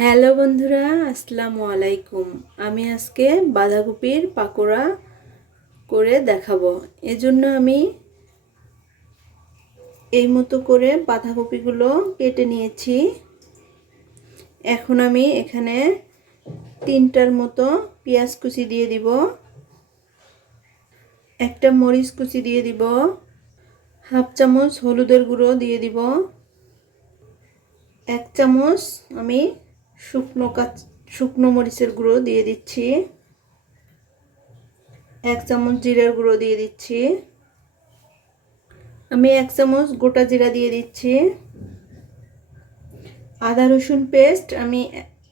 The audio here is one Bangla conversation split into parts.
হ্যালো বন্ধুরা, আসসালামু আলাইকুম। আমি আজকে বাঁধাকপির পাকোড়া করে দেখাবো। এজন্য আমি এই মতো করে বাঁধাকপিগুলো কেটে নিয়েছি। এখন আমি এখানে 3টার মতো পেঁয়াজ কুচি দিয়ে দিব, একটা মরিচ কুচি দিয়ে দিব, হাফ চামচ হলুদের গুঁড়ো দিয়ে দিব, 1 চামচ আমি শুকনো মরিচের গুঁড়ো দিয়ে দিচ্ছি, 1 চামচ জিরার গুঁড়ো দিয়ে দিচ্ছি, আমি 1 চামচ গোটা জিরা দিয়ে দিচ্ছি, আদা রসুন পেস্ট আমি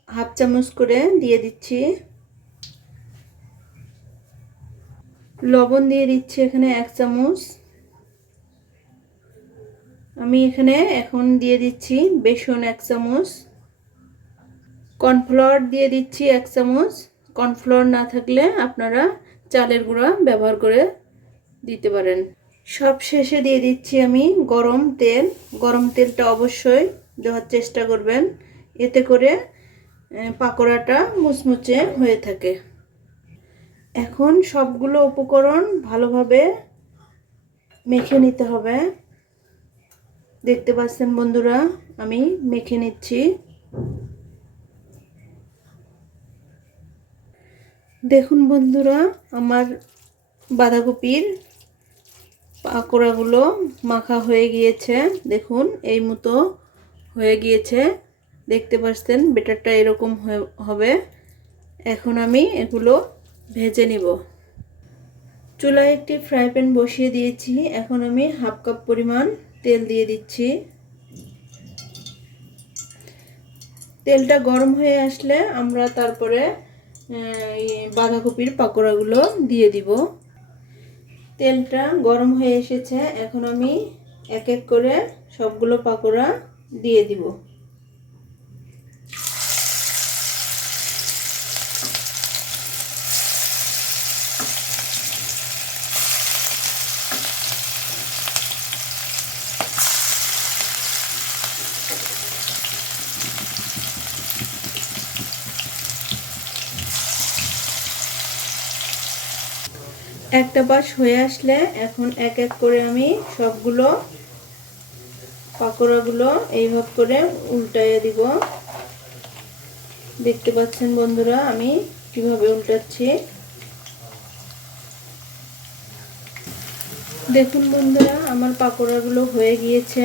হাফ চামচ করে দিয়ে দিচ্ছি, লবণ দিয়ে দিচ্ছি এখানে 1 চামচ। আমি এখানে এখন দিয়ে দিচ্ছি বেসন 1 চামচ, কর্নফ্লাওয়ার দিয়ে দিচ্ছি 1 চামচ। কর্নফ্লাওয়ার না থাকলে আপনারা চালের গুঁড়া ব্যবহার করে দিতে পারেন। সব শেষে দিয়ে দিচ্ছি আমি গরম তেল। গরম তেলটা অবশ্যই দেওয়ার চেষ্টা করবেন, এতে করে পাকোড়াটা মুচমুচে হয়ে থাকে। এখন সবগুলো উপকরণ ভালোভাবে মেখে নিতে হবে। দেখতে পাচ্ছেন বন্ধুরা, আমি মেখে নিচ্ছি। দেখুন বন্ধুরা, আমার বাঁধাকপির পাকোড়াগুলো মাখা হয়ে গিয়েছে। দেখুন এই মতো হয়ে গিয়েছে, দেখতে পাচ্ছেন ব্যাটারটা এরকম হবে। এখন আমি এগুলো ভেজে নিব। চুলায় একটি ফ্রাই প্যান বসিয়ে দিয়েছি। এখন আমি হাফ কাপ পরিমাণ তেল দিয়ে দিচ্ছি। তেলটা গরম হয়ে আসলে আমরা তারপরে বাঁধাকপির পাকোড়াগুলো দিয়ে দিব। তেলটা গরম হয়ে এসেছে, এখন আমি এক এক করে সবগুলো পাকোড়া দিয়ে দিব। একটা পাশ হয়ে আসলে এখন এক এক করে আমি সবগুলো পাকোড়াগুলো এইভাবে করে উল্টাইয়ে দিব। দেখতে পাচ্ছেন বন্ধুরা, আমি কিভাবে উল্টাচ্ছি। দেখুন বন্ধুরা, আমার পাকোড়াগুলো হয়ে গিয়েছে।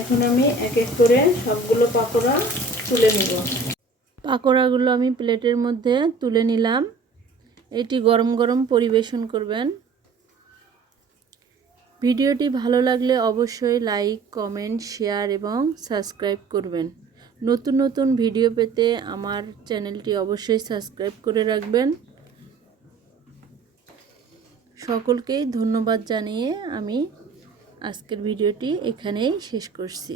এখন আমি এক এক করে সবগুলো পাকোড়া তুলে নিব। পাকোড়াগুলো আমি প্লেটের মধ্যে তুলে নিলাম। এটি গরম গরম পরিবেশন করবেন। ভিডিওটি ভালো লাগলে অবশ্যই লাইক, কমেন্ট, শেয়ার এবং সাবস্ক্রাইব করবেন। নতুন নতুন ভিডিও পেতে আমার চ্যানেলটি অবশ্যই সাবস্ক্রাইব করে রাখবেন। সকলকেই ধন্যবাদ জানিয়ে আমি আজকের ভিডিওটি এখানেই শেষ করছি।